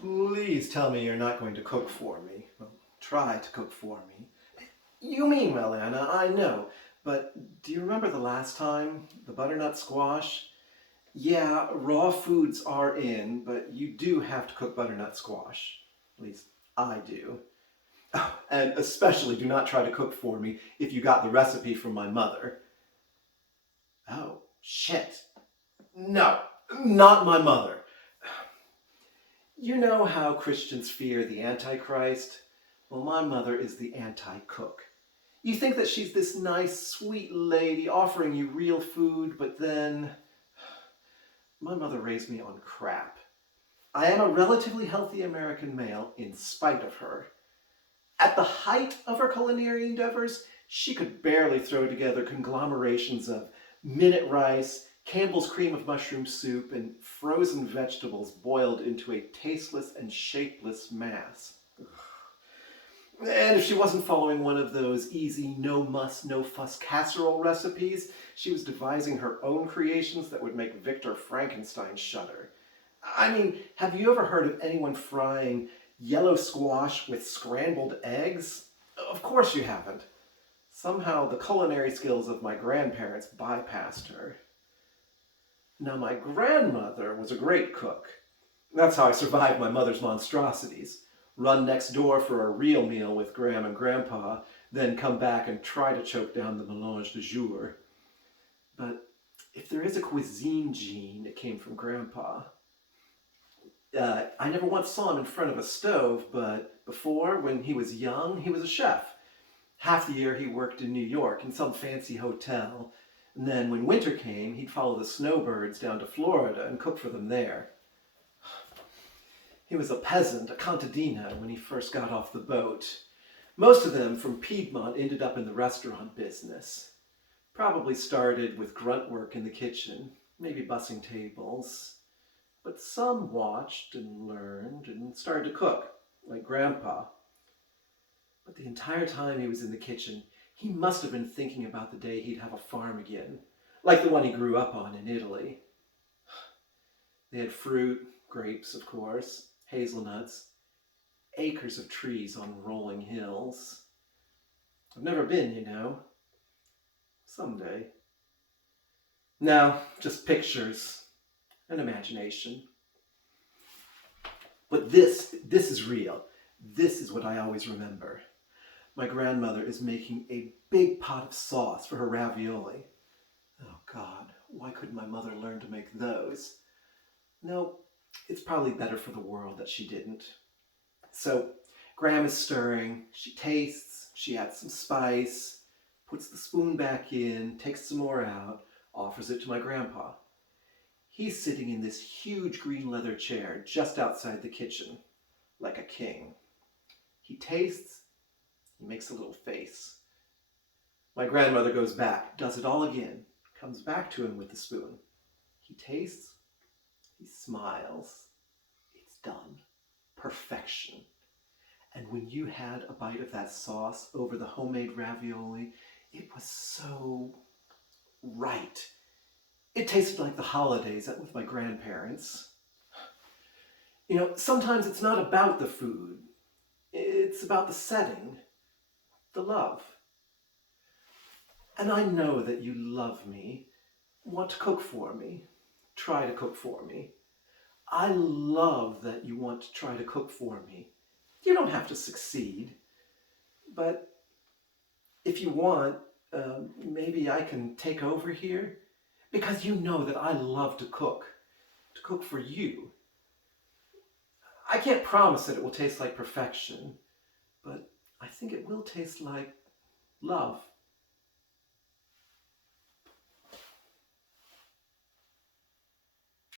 Please tell me you're not going to cook for me. Well, try to cook for me. You mean well, Anna, I know. But do you remember the last time? The butternut squash? Yeah, raw foods are in, but you do have to cook butternut squash. At least I do. Oh, and especially do not try to cook for me if you got the recipe from my mother. Oh, shit. No, not my mother. You know how Christians fear the Antichrist? Well, my mother is the anti-cook. You think that she's this nice, sweet lady offering you real food, but then... My mother raised me on crap. I am a relatively healthy American male in spite of her. At the height of her culinary endeavors, she could barely throw together conglomerations of minute rice, Campbell's cream of mushroom soup, and frozen vegetables boiled into a tasteless and shapeless mass. Ugh. And if she wasn't following one of those easy, no muss, no fuss casserole recipes, she was devising her own creations that would make Victor Frankenstein shudder. I mean, have you ever heard of anyone frying yellow squash with scrambled eggs? Of course you haven't. Somehow the culinary skills of my grandparents bypassed her. Now, my grandmother was a great cook. That's how I survived my mother's monstrosities. Run next door for a real meal with Gram and Grandpa, then come back and try to choke down the mélange du jour. But if there is a cuisine gene, it came from Grandpa. I never once saw him in front of a stove, but before, when he was young, he was a chef. Half the year he worked in New York in some fancy hotel, and then when winter came, he'd follow the snowbirds down to Florida and cook for them there. He was a peasant, a contadina, when he first got off the boat. Most of them from Piedmont ended up in the restaurant business. Probably started with grunt work in the kitchen, maybe bussing tables. But some watched and learned and started to cook, like Grandpa. But the entire time he was in the kitchen, he must have been thinking about the day he'd have a farm again, like the one he grew up on in Italy. They had fruit, grapes, of course, hazelnuts, acres of trees on rolling hills. I've never been, you know. Someday. No, just pictures and imagination. But this is real. This is what I always remember. My grandmother is making a big pot of sauce for her ravioli. Oh God, why couldn't my mother learn to make those? No, it's probably better for the world that she didn't. So, Gram is stirring, she tastes, she adds some spice, puts the spoon back in, takes some more out, offers it to my grandpa. He's sitting in this huge green leather chair just outside the kitchen, like a king. He tastes, he makes a little face. My grandmother goes back, does it all again, comes back to him with the spoon. He tastes, he smiles. It's done. Perfection. And when you had a bite of that sauce over the homemade ravioli, it was so right. It tasted like the holidays with my grandparents. You know, sometimes it's not about the food. It's about the setting, the love. And I know that you love me, want to cook for me, try to cook for me. I love that you want to try to cook for me. You don't have to succeed, but if you want, maybe I can take over here, because you know that I love to cook for you. I can't promise that it will taste like perfection, but I think it will taste like love.